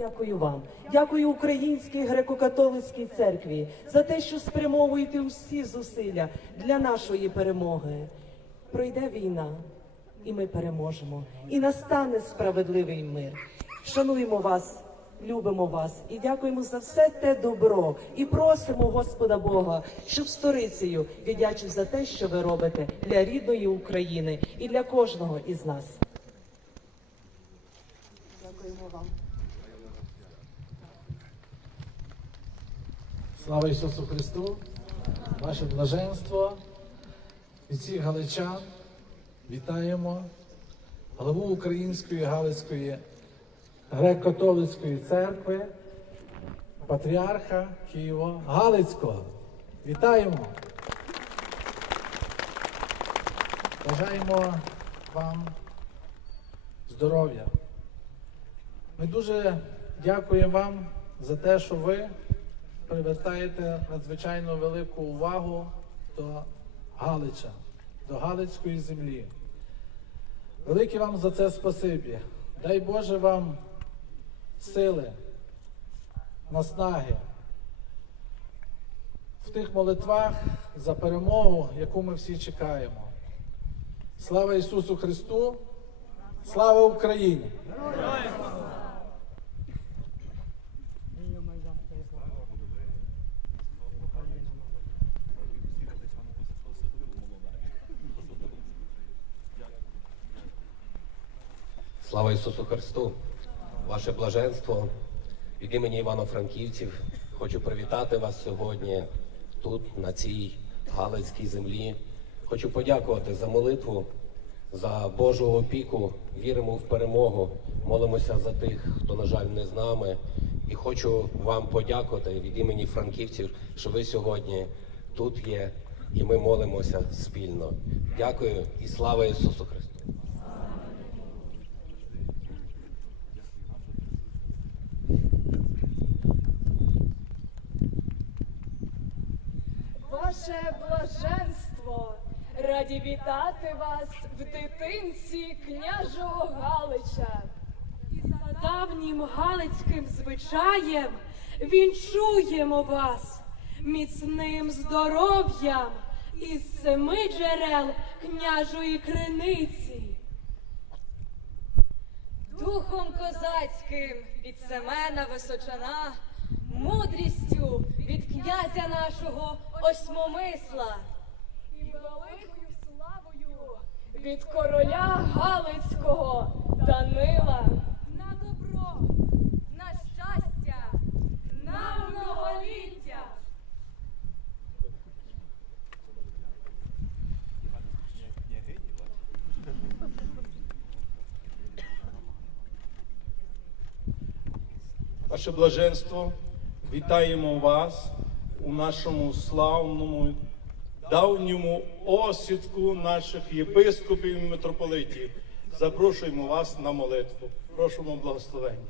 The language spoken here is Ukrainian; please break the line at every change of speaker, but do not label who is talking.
Дякую вам, дякую Українській греко-католицькій церкві за те, що спрямовуєте усі зусилля для нашої перемоги. Пройде війна, і ми переможемо. І настане справедливий мир. Шануємо вас, любимо вас і дякуємо за все те добро. І просимо Господа Бога, щоб сторицею віддячив за те, що ви робите для рідної України і для кожного із нас. Дякуємо вам.
Слава Ісусу Христу! Ваше блаженство від всіх галичан вітаємо главу Української Галицької греко-католицької церкви, патріарха Києва Галицького. Вітаємо! Бажаємо вам здоров'я. Ми дуже дякуємо вам за те, що ви привертаєте надзвичайно велику увагу до Галича, до Галицької землі. Велике вам за це спасибі. Дай Боже вам сили, наснаги в тих молитвах за перемогу, яку ми всі чекаємо. Слава Ісусу Христу! Слава Україні!
Слава Ісусу Христу! Ваше блаженство від імені Івано-Франківців. Хочу привітати вас сьогодні тут, на цій Галицькій землі. Хочу подякувати за молитву, за Божу опіку. Віримо в перемогу. Молимося за тих, хто, на жаль, не з нами. І хочу вам подякувати від імені франківців, що ви сьогодні тут є, і ми молимося спільно. Дякую і слава Ісусу Христу!
Ваше блаженство, раді вітати вас в дитинці княжого Галича.
І за давнім галицьким звичаєм вінчуємо вас міцним здоров'ям із семи джерел княжої криниці.
Духом козацьким від Семена Височана, мудрістю від князя нашого осьмомисла і великою славою від короля Галицького Данила. На добро, на щастя, на многоліття.
Ваше блаженство, вітаємо вас у нашому славному давньому осідку наших єпископів і митрополитів. Запрошуємо вас на молитву. Прошуємо благословення.